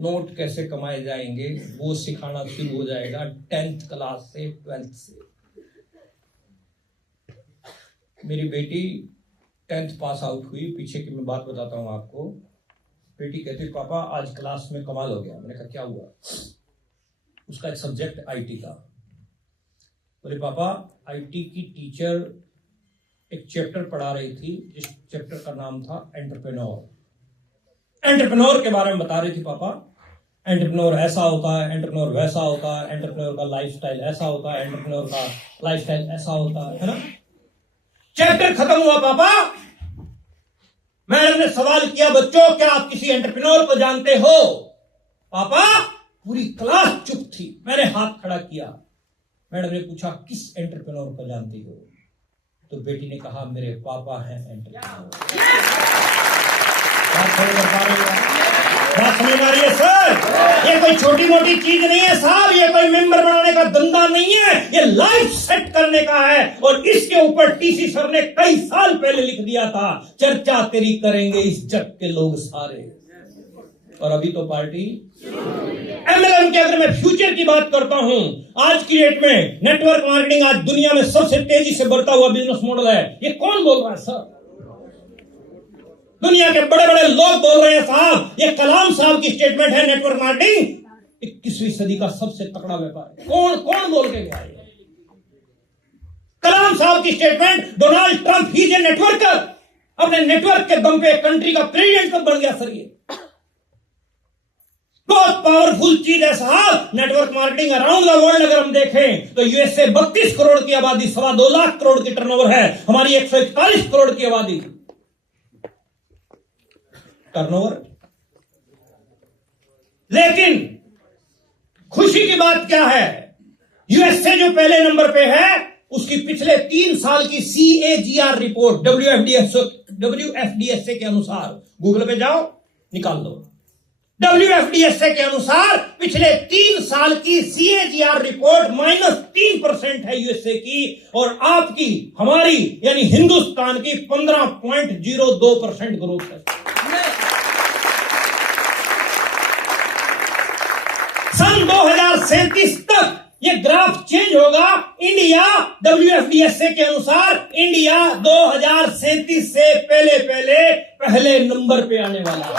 Note कैसे कमाए जाएंगे वो सिखाना शुरू हो जाएगा 10th क्लास से 12th से। मेरी बेटी 10th पास आउट हुई, पीछे की मैं बात बताता हूँ आपको। बेटी कहती पापा आज क्लास में कमाल हो गया। मैंने कहा क्या हुआ? उसका एक सब्जेक्ट आईटी था। बोले पापा आईटी की टीचर एक चैप्टर पढ़ा रही थी, जिस चैप्टर का नाम था एंटरप्रेन्योर के बारे में बता रही थी। पापा एंटरप्रेन्योर ऐसा होता है, एंटरप्रेन्योर वैसा होता है, एंटरप्रेन्योर का लाइफस्टाइल ऐसा होता है, एंटरप्रेन्योर का लाइफस्टाइल ऐसा होता है ना। चैप्टर खत्म हुआ पापा, मैडम ने सवाल किया बच्चों क्या आप किसी एंटरप्रेन्योर को जानते हो? पापा पूरी क्लास चुप थी। मैंने हाथ खड़ा किया। मैडम ने पूछा किस एंटरप्रेन्योर को जानती हो? तो बेटी ने कहा मेरे पापा हैं एंटरप्रेन्योर। बात समझ आ रही है सर? ये कोई छोटी मोटी चीज नहीं है साहब, ये कोई मेंबर बनाने का धंधा नहीं है, ये लाइफ सेट करने का है। और इसके ऊपर टीसी सर ने कई साल पहले लिख दिया था, चर्चा तेरी करेंगे इस जग के लोग सारे। और अभी तो पार्टी एमएलएम के अगर मैं फ्यूचर की बात करता हूं, आज की डेट में नेटवर्क मार्केटिंग आज दुनिया में सबसे तेजी से बढ़ता हुआ बिजनेस मॉडल है। ये कौन बोल रहा है सर? दुनिया के बड़े बड़े लोग बोल रहे हैं साहब। ये कलाम साहब की स्टेटमेंट है, नेटवर्क मार्केटिंग 21वीं सदी का सबसे तगड़ा व्यापार है। कौन बोल के गया? कलाम साहब की statement. Donald Trump he is a networker. अपने नेटवर्क के दम पे कंट्री का प्रेसिडेंट कब बन गया सर? ये बहुत पावरफुल चीज है साहब network marketing. Around the world अगर हम देखें तो यूएसए 32 करोड़ की आबादी, 2.25 लाख करोड़ की टर्नओवर है। हमारी 141 करोड़ की आबादी टर्नओवर। लेकिन खुशी की बात क्या है? यूएसए जो पहले नंबर पे है उसकी पिछले 3 साल की CAGR रिपोर्ट WFDSA के अनुसार, गूगल पे जाओ निकाल दो, WFDSA के अनुसार पिछले 3 साल की CAGR रिपोर्ट -3% है यूएसए की, और आपकी हमारी यानी हिंदुस्तान की 15.02% ग्रोथ है। सन 2037 तक ये ग्राफ चेंज होगा। इंडिया WFDSA के अनुसार इंडिया 2037 से पहले नंबर पे आने वाला है।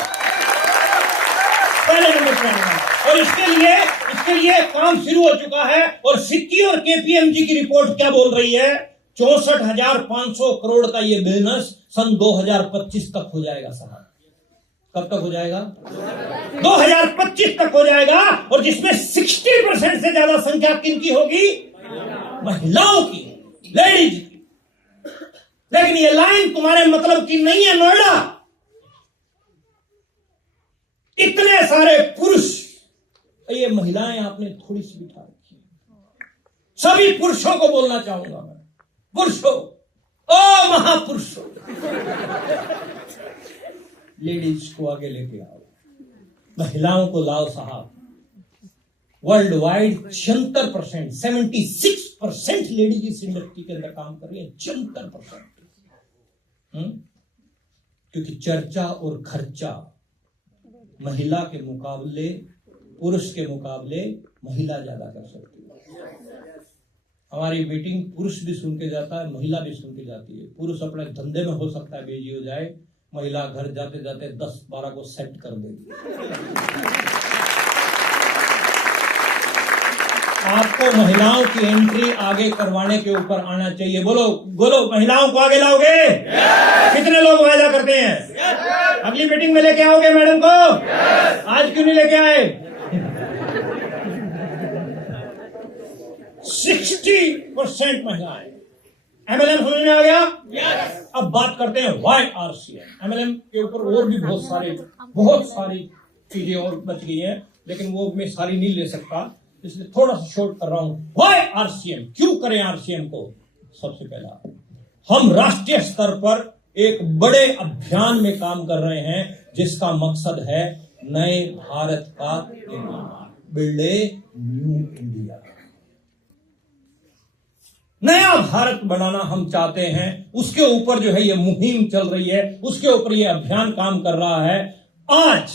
पहले नंबर पे आने वाला है। और इसके लिए काम शुरू हो चुका है। और सिक्की और KPMG की रिपोर्ट क्या बोल रही है? 64,500 करोड़ का ये बिजनेस सन 2025 तक हो जाएगा साहब। कब तक हो जाएगा? 2025 तक हो जाएगा। और जिसमें 60% से ज्यादा संख्या किनकी होगी? महिलाओं की, लेडीज की। लेकिन ये लाइन तुम्हारे मतलब की नहीं है नोएडा। इतने सारे पुरुष, ये महिलाएं आपने थोड़ी सी बिठा रखी है। सभी पुरुषों को बोलना चाहूंगा मैं, पुरुषों, ओ महापुरुषों, लेडीज को आगे लेके आओ, महिलाओं को लाओ साहब। वर्ल्ड वाइड 76%, 76% लेडीज इस इंडस्ट्री के अंदर काम कर रही है। 76%। क्योंकि चर्चा और खर्चा महिला के मुकाबले, पुरुष के मुकाबले महिला ज्यादा कर सकती है। हमारी मीटिंग पुरुष भी सुन के जाता है, महिला भी सुन के जाती है। पुरुष अपने धंधे में हो सकता है बिजी हो जाए, महिला घर जाते जाते 10-12 को सेट कर देगी। आपको महिलाओं की एंट्री आगे करवाने के ऊपर आना चाहिए। बोलो महिलाओं को आगे लाओगे? कितने लोग वायदा करते हैं? अगली मीटिंग में लेके आओगे मैडम को? आज क्यों नहीं लेके आए? 60% महिलाएं। MLM समझ में आ गया? अब बात करते हैं YRCM। MLM के ऊपर और भी बहुत सारी चीजें और बच गई हैं, लेकिन वो मैं सारी नहीं ले सकता, इसलिए थोड़ा सा शॉर्ट कर रहा हूं। YRCM क्यों करें? RCM को सबसे पहला, हम राष्ट्रीय स्तर पर एक बड़े अभियान में काम कर रहे हैं जिसका मकसद है नए भारत का निर्माण, बिल्ड ए न्यू इंडिया। नया भारत बनाना हम चाहते हैं। उसके ऊपर जो है ये मुहिम चल रही है, उसके ऊपर ये अभियान काम कर रहा है। आज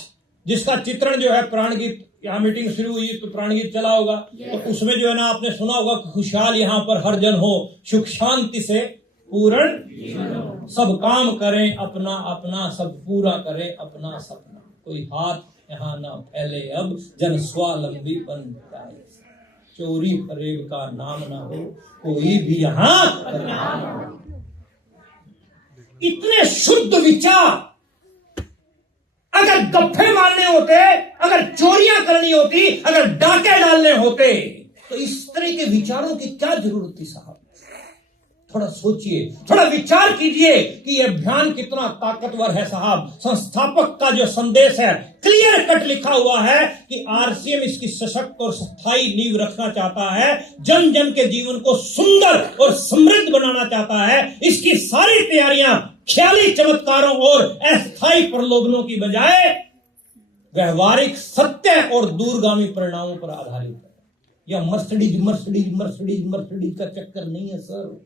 जिसका चित्रण जो है प्राणगीत, यहाँ मीटिंग शुरू हुई तो प्राणगीत चला होगा, तो उसमें जो है ना आपने सुना होगा कि खुशहाल यहाँ पर हर जन हो, सुख शांति से पूर्ण सब काम करें अपना अपना, सब पूरा करें अपना सपना, कोई हाथ यहाँ ना फैले अब, जन स्वावलंबी बन जाए, चोरी फरेब का नाम ना हो कोई भी यहाँ। इतने शुद्ध विचार अगर गप्फे मारने होते, अगर चोरियां करनी होती, अगर डाके डालने होते, तो इस तरह के विचारों की क्या जरूरत थी साहब? थोड़ा सोचिए, थोड़ा विचार कीजिए कि यह अभियान कितना ताकतवर है साहब। संस्थापक का जो संदेश है क्लियर कट लिखा हुआ है कि आरसीएम इसकी सशक्त और स्थायी नींव रखना चाहता है, जन जन के जीवन को सुंदर और समृद्ध बनाना चाहता है। इसकी सारी तैयारियां ख्याली चमत्कारों और अस्थायी प्रलोभनों की बजाय व्यवहारिक सत्य और दूरगामी परिणामों पर आधारित है। यह मर्सिडीज मर्सिडीज मर्सिडीज मर्सिडीज का चक्कर नहीं है सर।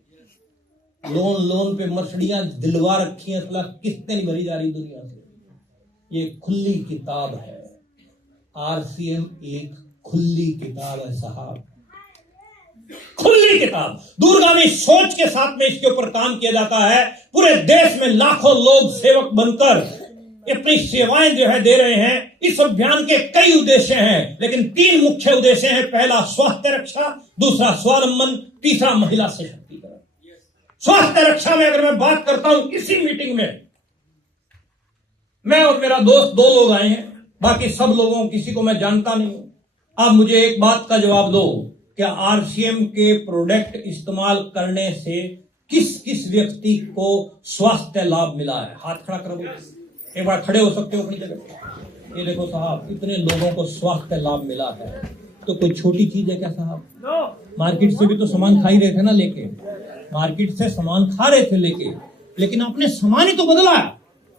लोन पे मर्सिडीयां दिलवा रखी हैं, किस्तें नहीं भरी जा रही दुनिया से। ये खुली किताब है, आरसीएम एक खुली किताब है साहब, खुली किताब। दूरगामी सोच के साथ में इसके ऊपर काम किया जाता है। पूरे देश में लाखों लोग सेवक बनकर अपनी सेवाएं जो है दे रहे हैं। इस अभियान के कई उद्देश्य हैं, लेकिन 3 मुख्य उद्देश्य हैं। पहला स्वास्थ्य रक्षा, दूसरा स्वावलंबन, तीसरा महिला सशक्तिकरण। स्वास्थ्य रक्षा में अगर मैं बात करता हूं, इसी मीटिंग में मैं और मेरा दोस्त 2 लोग आए हैं, बाकी सब लोगों किसी को मैं जानता नहीं हूं। आप मुझे एक बात का जवाब दो, क्या आरसीएम के प्रोडक्ट इस्तेमाल करने से किस किस व्यक्ति को स्वास्थ्य लाभ मिला है? हाथ खड़ा करो, एक बार खड़े हो सकते हो अपनी जगह। ये देखो साहब, इतने लोगों को स्वास्थ्य लाभ मिला है, तो कोई छोटी चीज है क्या साहब? मार्केट से भी तो सामान खा ही रहे थे ना लेके, मार्केट से सामान खा रहे थे लेके, लेकिन आपने सामान ही तो बदला है।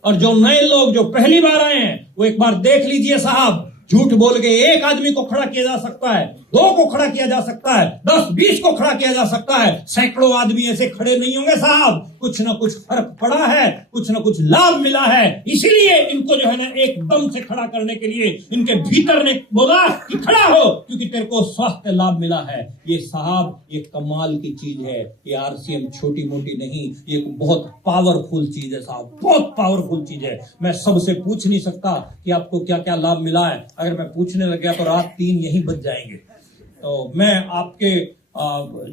और जो नए लोग जो पहली बार आए हैं, वो एक बार देख लीजिए साहब, झूठ बोल के 1 आदमी को खड़ा किया जा सकता है, 2 को खड़ा किया जा सकता है, 10-20 को खड़ा किया जा सकता है, सैकड़ों आदमी ऐसे खड़े नहीं होंगे साहब। कुछ ना कुछ फर्क पड़ा है, कुछ ना कुछ लाभ मिला है, इसीलिए इनको जो है ना एकदम से खड़ा करने के लिए इनके भीतर ने बोला कि खड़ा हो, क्योंकि तेरे को स्वास्थ्य लाभ मिला है। ये साहब ये कमाल की चीज है। ये आरसीएम छोटी मोटी नहीं, ये बहुत पावरफुल चीज है साहब, बहुत पावरफुल चीज है। मैं सबसे पूछ नहीं सकता कि आपको क्या क्या लाभ मिला है, अगर मैं पूछने लग गया तो रात 3 यहीं बज जाएंगे। तो मैं आपके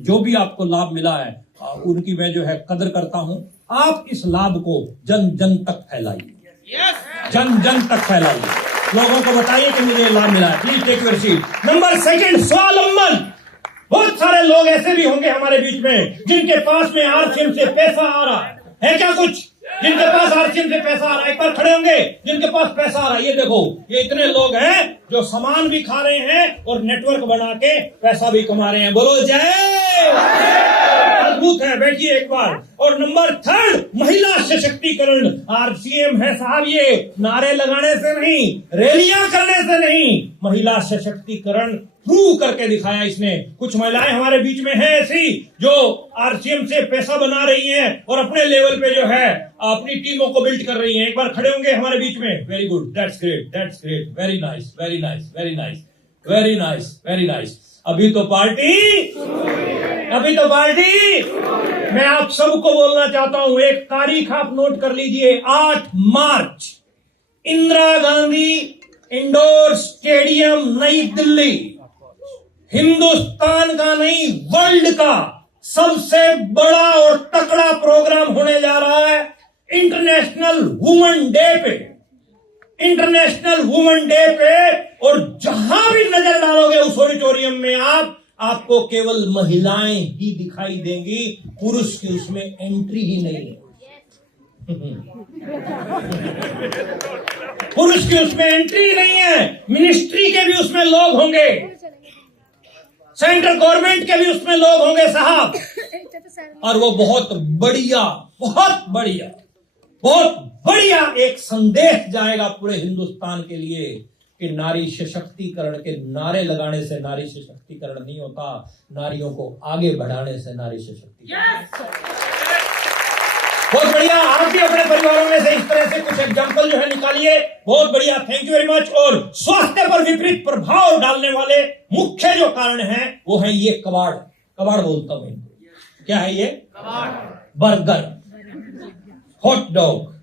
जो भी आपको लाभ मिला है उनकी मैं जो है कदर करता हूं। आप इस लाभ को जन जन तक फैलाइए, जन जन तक फैलाइए, लोगों को बताइए कि मुझे लाभ मिला है। Please take your seat. Number 2, स्वावलंबन। बहुत सारे लोग ऐसे भी होंगे हमारे बीच में जिनके पास में आरसीएम से पैसा आ रहा है क्या? कुछ जिनके पास आरसीएम से पैसा आ रहा है, एक बार खड़े होंगे जिनके पास पैसा आ रहा है। ये देखो, ये इतने लोग हैं जो सामान भी खा रहे हैं और नेटवर्क बना के पैसा भी कमा रहे हैं। बोलो जय, अद्भुत है। बैठिए एक बार। और नंबर 3, महिला सशक्तिकरण। आरसीएम है साहब, ये नारे लगाने से नहीं, रैलियां करने से नहीं, महिला सशक्तिकरण प्रूव करके दिखाया इसने। कुछ महिलाएं हमारे बीच में हैं ऐसी जो आरसीएम से पैसा बना रही हैं और अपने लेवल पे जो है अपनी टीमों को बिल्ड कर रही हैं। एक बार खड़े होंगे हमारे बीच में। Very good, that's great, that's great, very nice, very nice, very nice, very nice, very nice. अभी तो पार्टी, अभी तो पार्टी। मैं आप सबको बोलना चाहता हूं, एक तारीख आप नोट कर लीजिए, 8 मार्च, इंदिरा गांधी इंडोर स्टेडियम, नई दिल्ली। हिंदुस्तान का नहीं, वर्ल्ड का सबसे बड़ा और तकड़ा प्रोग्राम होने जा रहा है इंटरनेशनल वुमेन डे पे, इंटरनेशनल वुमेन डे पे। और जहां भी नजर डालोगे उस ऑडिटोरियम में आपको केवल महिलाएं ही दिखाई देंगी, पुरुष की उसमें एंट्री ही नहीं है। पुरुष की उसमें एंट्री नहीं है। मिनिस्ट्री के भी उसमें लोग होंगे, सेंट्रल गवर्नमेंट के भी उसमें लोग होंगे साहब। और वो बहुत बढ़िया, बहुत बढ़िया, बहुत बढ़िया एक संदेश जाएगा पूरे हिंदुस्तान के लिए कि नारी सशक्तिकरण के नारे लगाने से नारी सशक्तिकरण नहीं होता, नारियों को आगे बढ़ाने से नारी सशक्तिकरण। बहुत बढ़िया। आप भी अपने परिवारों में से इस तरह से कुछ एग्जाम्पल जो है निकालिए। बहुत बढ़िया, थैंक यू वेरी मच। और स्वास्थ्य पर विपरीत प्रभाव डालने वाले मुख्य जो कारण हैं वो है ये कबाड़। कबाड़ बोलता हूं इनको। क्या है ये? कबाड़। बर्गर, हॉट डॉग,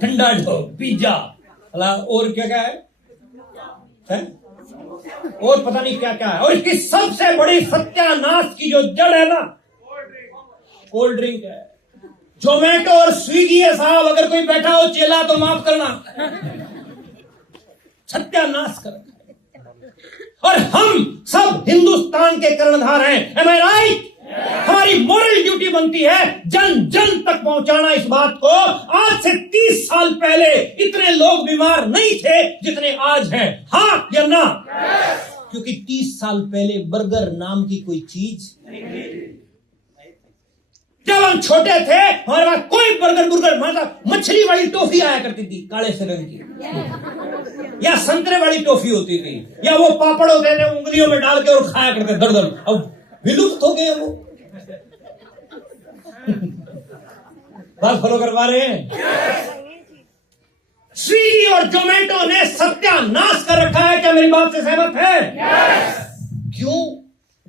ठंडा डॉग, पिज्जा, और क्या क्या है? और पता नहीं क्या क्या है। और इसकी सबसे बड़ी सत्यानाश की जो जड़ है ना, कोल्ड ड्रिंक है। जोमेटो और स्विगी है साहब, अगर कोई बैठा हो चेला तो माफ करना, सत्यानाश कर। और हम सब हिंदुस्तान के कर्णधार हैं। एम आई राइट? हमारी मोरल ड्यूटी बनती है जन जन तक पहुंचाना इस बात को। आज से 30 साल पहले इतने लोग बीमार नहीं थे जितने आज हैं। हाँ या ना? क्योंकि 30 साल पहले बर्गर नाम की कोई चीज नहीं। जब हम छोटे थे हमारे पास कोई बर्गर बुर्गर, मछली वाली टॉफी आया करती थी काले से रंग की, या संतरे वाली टॉफी होती थी, या वो पापड़ होते थे उंगलियों में डाल के और खाया करते दर दर। अब विलुप्त हो गए वो। बात फॉलो करवा रहे हैं? स्विगी और जोमेटो ने सत्यानाश कर रखा है। क्या मेरी बात से सहमत है? क्यों?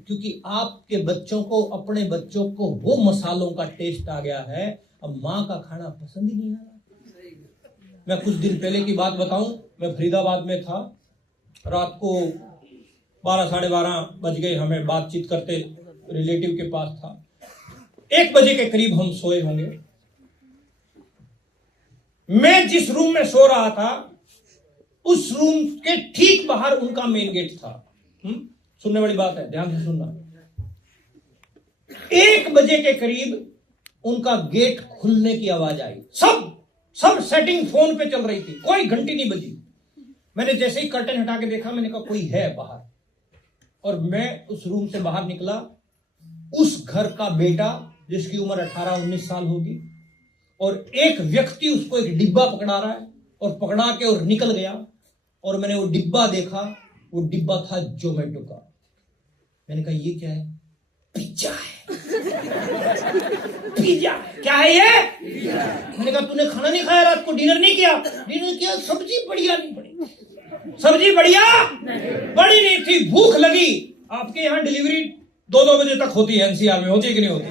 क्योंकि आपके बच्चों को, अपने बच्चों को वो मसालों का टेस्ट आ गया है, अब मां का खाना पसंद ही नहीं आ रहा। मैं कुछ दिन पहले की बात बताऊं, मैं फरीदाबाद में था। रात को 12 साढ़े 12 बज गए, हमें बातचीत करते रिलेटिव के पास था। 1 बजे के करीब हम सोए होंगे। मैं जिस रूम में सो रहा था उस रूम के ठीक बाहर उनका मेन गेट था। सुनने वाली बात है, ध्यान से सुनना। 1 बजे के करीब उनका गेट खुलने की आवाज आई। सब सेटिंग फोन पे चल रही थी, कोई घंटी नहीं बजी। मैंने जैसे ही कर्टन हटा के देखा, मैंने कहा कोई है बाहर। और मैं उस रूम से बाहर निकला। उस घर का बेटा जिसकी उम्र 18-19 साल होगी, और एक व्यक्ति उसको एक डिब्बा पकड़ा रहा है, और पकड़ा के और निकल गया। और मैंने वो डिब्बा देखा, वो डिब्बा था जोमेटो का। मैंने कहा ये क्या है? पिज्जा है। पिज्जा क्या है ये? मैंने कहा तूने खाना नहीं खाया रात को, डिनर नहीं किया? डिनर किया। सब्जी बढ़िया नहीं बनी। सब्जी बढ़िया बड़ी नहीं थी। भूख लगी। आपके यहां डिलीवरी 2-2 बजे तक होती है, एनसीआर में होती है कि नहीं होती?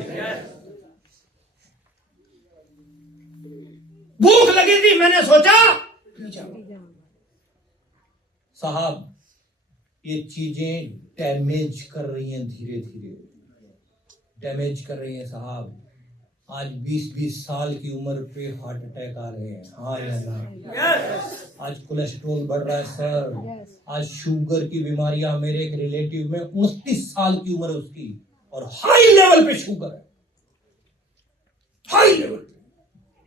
भूख लगी थी, मैंने सोचा साहब ये चीजें डैमेज कर रही हैं, धीरे धीरे डैमेज कर रही हैं साहब। आज 20-20 साल की उम्र पे हार्ट अटैक आ रहे हैं। हाँ या ना? आज कोलेस्ट्रॉल बढ़ रहा है सर। आज शुगर की बीमारियां, मेरे एक रिलेटिव में 29 साल की उम्र है उसकी, और हाई लेवल पे शुगर है, हाई लेवल पे,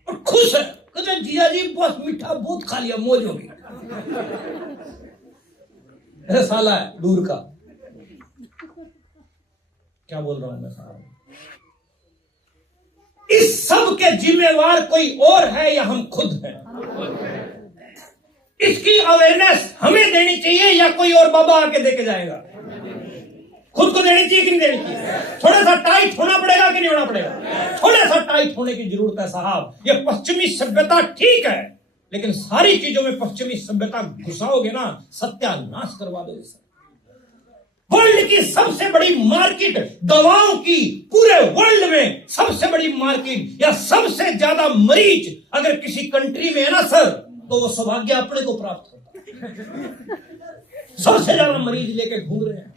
और खुश है। कहते जिया जी बस मीठा बहुत खा लिया, मौज हो गई। साला है दूर का। क्या बोल रहा हूं मैं साहब? इस सब के जिम्मेवार कोई और है या हम खुद हैं? इसकी अवेयरनेस हमें देनी चाहिए या कोई और बाबा आके देके जाएगा? खुद को देनी चाहिए कि नहीं देनी चाहिए? थोड़ा सा टाइट होना पड़ेगा कि नहीं होना पड़ेगा? थोड़ा सा टाइट होने की जरूरत है साहब। ये पश्चिमी सभ्यता ठीक है, लेकिन सारी चीजों में पश्चिमी सभ्यता घुसाओगे ना, सत्यानाश करवा दो। वर्ल्ड की सबसे बड़ी मार्केट दवाओं की, पूरे वर्ल्ड में सबसे बड़ी मार्केट या सबसे ज्यादा मरीज अगर किसी कंट्री में है ना सर, तो वो सौभाग्य अपने को प्राप्त होता है। सबसे ज्यादा मरीज लेके घूम रहे हैं।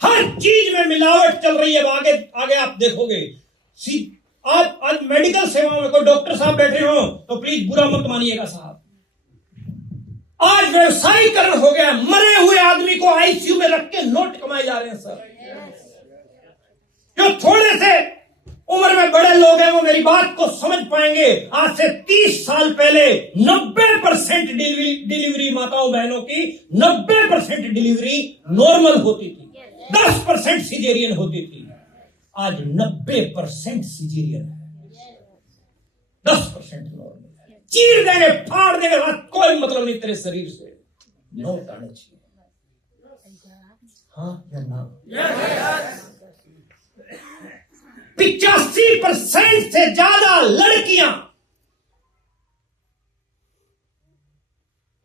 हर चीज में मिलावट चल रही है। आगे आगे आप देखोगे। आप आज मेडिकल सेवाओं में कोई डॉक्टर साहब बैठे हो तो प्लीज बुरा मत मानिएगा साहब। आज व्यवसायीकरण हो गया। मरे हुए आदमी को आईसीयू में रख के नोट कमाए जा रहे हैं सर। जो थोड़े से उम्र में बड़े लोग हैं वो मेरी बात को समझ पाएंगे। आज से 30 साल पहले 90% डिलीवरी माताओं बहनों की 90% डिलीवरी नॉर्मल होती थी, 10% सिजेरियन होती थी। आज 90% सिजेरियन है, 10% नॉर्मल। चीर देंगे, फाड़ देंगे, कोई मतलब नहीं तेरे शरीर से। नोट आने चाहिए। हाँ या ना? 85% से ज्यादा लड़कियां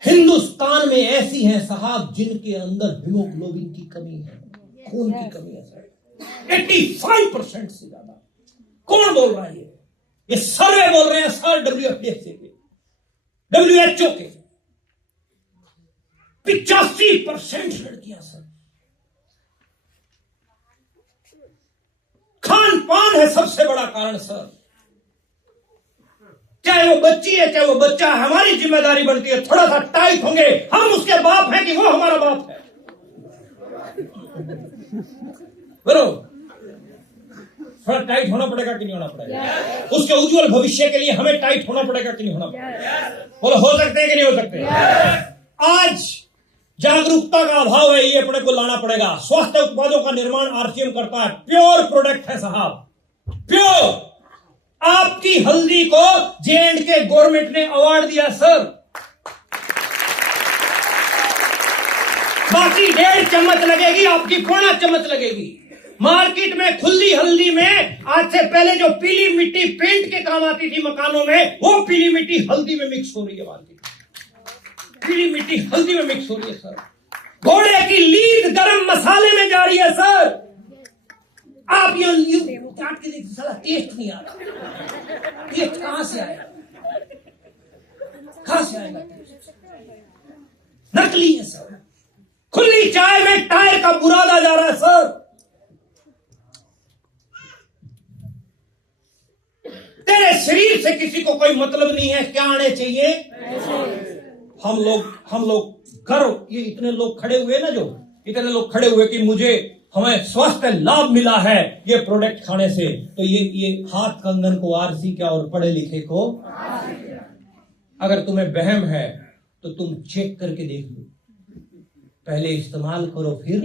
हिंदुस्तान में ऐसी हैं साहब जिनके अंदर हीमोग्लोबिन की कमी है, खून की कमी है सर। 85% से ज्यादा। कौन बोल रहा है ये सर्वे बोल रहे हैं सर, WFDSA के, WHO के। 85% लड़कियां सर। खान पान है सबसे बड़ा कारण सर। चाहे वो बच्ची है चाहे वो बच्चा है, हमारी जिम्मेदारी बनती है थोड़ा सा टाइट होंगे, हम उसके बाप हैं कि वो हमारा बाप है। बोलो, थोड़ा टाइट होना पड़ेगा कि नहीं होना पड़ेगा? उसके उज्जवल भविष्य के लिए हमें टाइट होना पड़ेगा कि नहीं होना पड़ेगा? बोलो, हो सकते हैं कि नहीं हो सकते? आज जागरूकता का अभाव है, ये अपने को लाना पड़ेगा। स्वास्थ्य उत्पादों का निर्माण आरसीएम करता है, प्योर प्रोडक्ट है साहब, प्योर। आपकी हल्दी को J&K गवर्नमेंट ने अवार्ड दिया सर। बाकी 1.5 चम्मच लगेगी, आपकी 1.25 चम्मच लगेगी। मार्केट में खुली हल्दी में आज से पहले जो पीली मिट्टी पेंट के काम आती थी मकानों में, वो पीली मिट्टी हल्दी में मिक्स हो रही है। मार्केट पीली मिट्टी हल्दी में मिक्स हो रही है सर। घोड़े की लीद गरम मसाले में जा रही है सर। आप ये चाट के देखिए, साला टेस्ट नहीं आ रहा। टेस्ट कहां से आएगा? कहां से आएगा? नकली है सर। खुली चाय में टायर का बुरादा जा रहा है सर। तेरे शरीर से किसी को कोई मतलब नहीं है, क्या आने चाहिए? हम लोग गर्व, ये इतने लोग खड़े हुए ना, जो इतने लोग खड़े हुए कि हमें स्वास्थ्य लाभ मिला है ये प्रोडक्ट खाने से, तो ये हाथ कंगन को आरसी क्या और पढ़े लिखे को। अगर तुम्हें वहम है तो तुम चेक करके देख लो, पहले इस्तेमाल करो फिर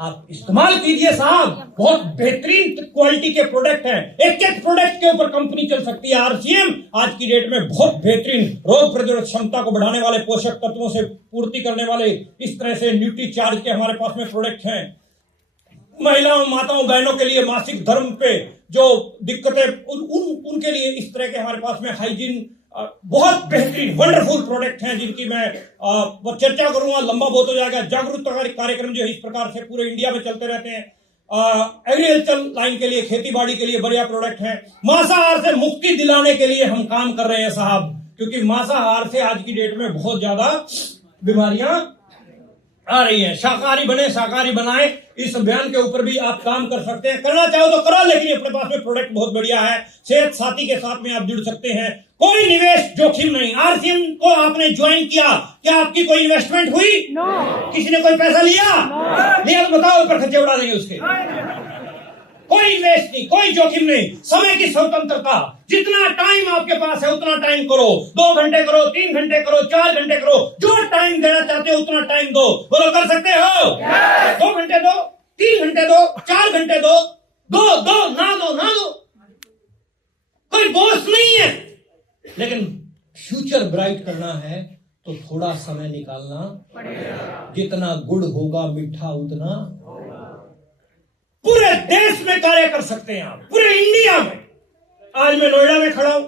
आप इस्तेमाल कीजिए साहब। बहुत बेहतरीन क्वालिटी के प्रोडक्ट हैं, एक प्रोडक्ट के ऊपर कंपनी चल सकती है। आरसीएम आज की डेट में बहुत बेहतरीन रोग प्रतिरोधक क्षमता को बढ़ाने वाले, पोषक तत्वों से पूर्ति करने वाले, इस तरह से न्यूट्री चार्ज के हमारे पास में प्रोडक्ट हैं। महिलाओं, माताओं, बहनों के लिए मासिक धर्म पे जो दिक्कतें उनके लिए इस तरह के हमारे पास में हाइजीन बहुत बेहतरीन वंडरफुल प्रोडक्ट हैं, जिनकी मैं चर्चा करूंगा, लंबा बहुत हो जाएगा। जागरूकता कार्यक्रम जो है इस प्रकार से पूरे इंडिया में चलते रहते हैं। एग्रीकल्चर लाइन के लिए, खेती बाड़ी के लिए बढ़िया प्रोडक्ट है। मांसाहार से मुक्ति दिलाने के लिए हम काम कर रहे हैं साहब, क्योंकि मांसाहार से आज की डेट में बहुत ज्यादा बीमारियां आ रही हैं। शाकाहारी बने, शाकाहारी बनाए, इस अभियान के ऊपर भी आप काम कर सकते हैं। करना चाहो तो करो, लेकिन अपने पास में प्रोडक्ट बहुत बढ़िया है। सेहत साथी के साथ में आप जुड़ सकते हैं, कोई निवेश जोखिम नहीं। आरसीएम को आपने ज्वाइन किया, क्या आपकी कोई इन्वेस्टमेंट हुई? किसी ने कोई पैसा लिया? लिया तो बताओ, ऊपर खर्चे उड़ा देंगे उसके। कोई इन्वेस्ट नहीं, कोई जोखिम नहीं, समय की स्वतंत्रता। जितना टाइम आपके पास है उतना टाइम करो, 2 घंटे करो, 3 घंटे करो, 4 घंटे करो, जो टाइम देना चाहते हो उतना टाइम दो। बोलो, कर सकते हो? 2 घंटे दो, 3 घंटे दो, 4 घंटे दो, ना दो। कोई दोस्त नहीं है, लेकिन फ्यूचर ब्राइट करना है तो थोड़ा समय निकालना पड़ेगा। जितना गुड़ होगा मीठा उतना। पूरे देश में कार्य कर सकते हैं आप, पूरे इंडिया में। आज मैं नोएडा में खड़ा हूं,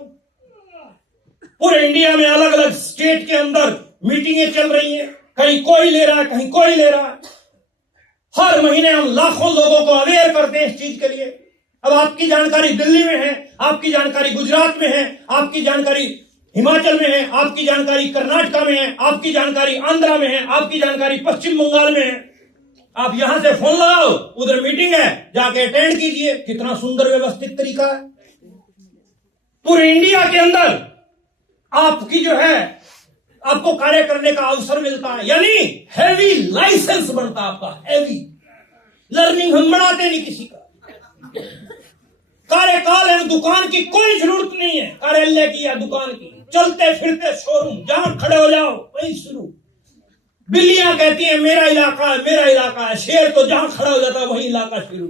पूरे इंडिया में अलग अलग स्टेट के अंदर मीटिंगें चल रही हैं, कहीं कोई ले रहा है, कहीं कोई ले रहा है। हर महीने हम लाखों लोगों को अवेयर करते हैं इस चीज के लिए। अब आपकी जानकारी दिल्ली में है, आपकी जानकारी गुजरात में है, आपकी जानकारी हिमाचल में है, आपकी जानकारी कर्नाटका में है, आपकी जानकारी आंध्रा में है, आपकी जानकारी पश्चिम बंगाल में है। आप यहां से फोन लगाओ, उधर मीटिंग है, जाके अटेंड कीजिए। कितना सुंदर व्यवस्थित तरीका है। पूरे इंडिया के अंदर आपकी जो है, आपको कार्य करने का अवसर मिलता है, यानी हैवी लाइसेंस बनता है आपका। हैवी लर्निंग हम बढ़ाते नहीं किसी का। कार्यकाल है, दुकान की कोई जरूरत नहीं है, कार्यालय की या दुकान की। चलते फिरते शोरूम, जहां खड़े हो जाओ वहीं शुरू। बिल्लियां कहती हैं मेरा इलाका है, मेरा इलाका है। शेर तो जहां खड़ा हो जाता है वहीं इलाका शुरू।